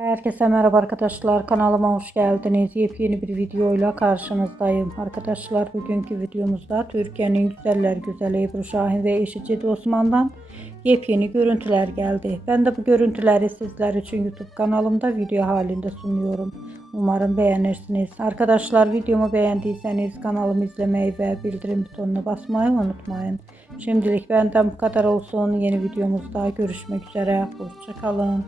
Herkese merhaba arkadaşlar, kanalıma hoş geldiniz. Yepyeni bir videoyla karşınızdayım. Arkadaşlar, bugünkü videomuzda Türkiye'nin güzeller güzeli Ebru Şahin ve eşi Cedi Osman'dan yepyeni görüntüler geldi. Ben de bu görüntüleri sizler için YouTube kanalımda video halinde sunuyorum. Umarım beğenirsiniz. Arkadaşlar, videomu beğendiyseniz kanalımı izlemeyi ve bildirim butonuna basmayı unutmayın. Şimdilik benden bu kadar olsun. Yeni videomuzda görüşmek üzere. Hoşça kalın.